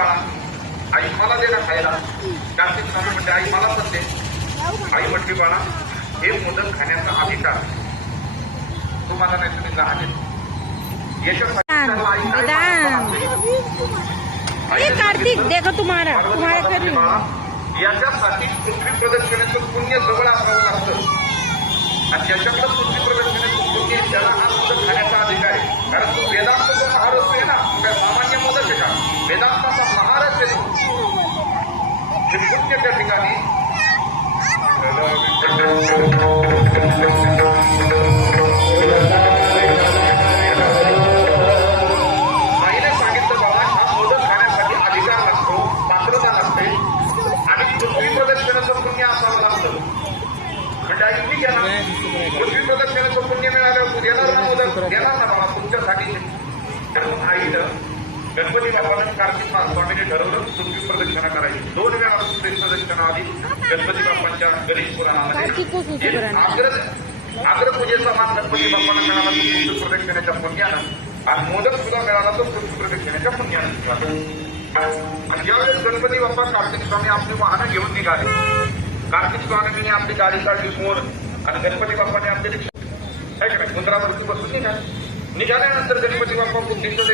बाळा आई मला दे ना खायला. कार्तिक स्वामी म्हणजे आई मला पण दे. आई म्हटली बाळा हे मोदक खाण्याचा अधिकार तुम्हाला नाही, तुम्ही लहान कार्तिक देखो तुम्हारा करी याच्यासाठी पृथ्वी प्रदक्षिणेचं पुण्य जवळ असावं लागतं आणि ज्याच्याकडे पृथ्वी प्रदक्षिणेचं पुण्य त्याला हा मोदक खाण्याचा अधिकार आहे. कारण तो वेदांतचा महारथ आहे ना, त्या सामान्य मोदक आहे का, वेदांताचा महारथ आहे. हे पुण्य त्या ठिकाणी आईने सांगितलं बाबा हा मोदक खाण्यासाठी अधिकार लागतो, पात्रता लागते आणि पृथ्वी प्रदक्षिणेचं पुण्य असावं लागतं. म्हणजे आई ठीक आहे ना, पृथ्वी प्रदक्षिणेचं पुण्य मिळाल्यावर तू देणार ना मोदक, देणार ना बाबा तुमच्यासाठी. तर मग आईनं गणपती बाप्पानं कार्तिक स्वामीने ठरवलं पृथ्वी प्रदक्षिणा करायची. 2 वेळा पृथ्वी प्रदक्षिणा आधी गणपती बाप्पांच्या गणेश पुराणामध्ये अग्रपूजेचा मान गणपती बाप्पांना मिळाला तो पृथ्वी प्रदक्षिणेच्या पुण्यानं आणि मोदक सुद्धा मिळाला तो पृथ्वी प्रदक्षिणेच्या पुण्यानं. आणि ज्यावेळेस गणपती बाप्पा कार्तिक स्वामी आपली वाहनं घेऊन निघाले, कार्तिक स्वामीने आपली गाडी काढली समोर आणि गणपती बाप्पाने आपली रिक्षा सुंदरावरती बसून निघाल्यानंतर गणपती बाप्पा बुद्धीचं